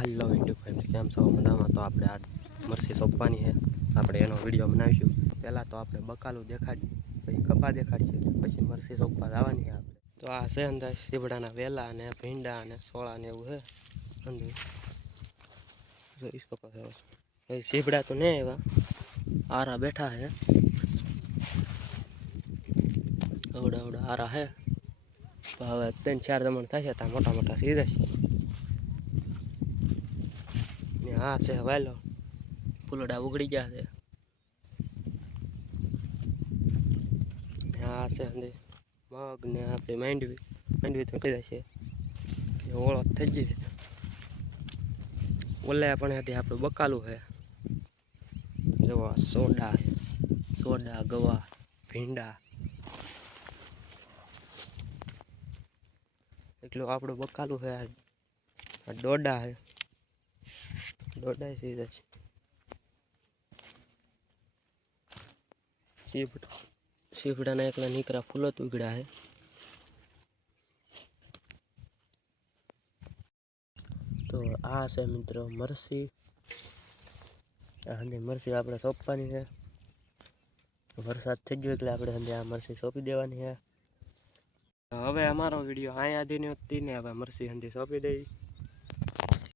હાલો YouTube family, કેમ છો? મજામાં? તો આપણે આ મરસી સોંપવાની છે, આપણે એનો વિડીયો બનાવીશું. પહેલાં તો આપણે બકાલું દેખાડીએ, પછી કપા દેખાડીએ, પછી મરસી સોંપવા જવાની છે આપણે. તો આ છે અંદર સીબડાના વેલા અને ભીંડા અને સોળા ને એવું છે અંદર. સીબડા તો નહીં એવા આરા બેઠા છે, અવડા અવડા આરા છે. હવે 3-4 જમણ થશે ત્યાં મોટા મોટા સીધા છે. ને આ છે વાયલો, ફૂલડા ઉગડી ગયા છે. આ છે અંદર મગ ને આપણે માંડવી તો કીધા છે કે ઓળખ થઈ ગઈ છે. ઓલે પણ હતી આપણું બકાલું છે. જોવા સોડા ગવા ભીંડા એટલું આપણું બકાલું છે. આ ડોડા છે, ડોડા સીધા છે. સીફડાના એકલા નીકળા ફૂલો તો ઉગડ્યા છે. તો આ છે મિત્રો મરસી. અને મરસી આપણે સોંપવાની છે. વરસાદ થઈ ગયો એટલે આપણે અંદર આ મરસી સોંપી દેવાની છે. હવે અમારો વિડીયો અહીંયા દીની હતી ને હવે મરસી અંદર સોંપી દઈ.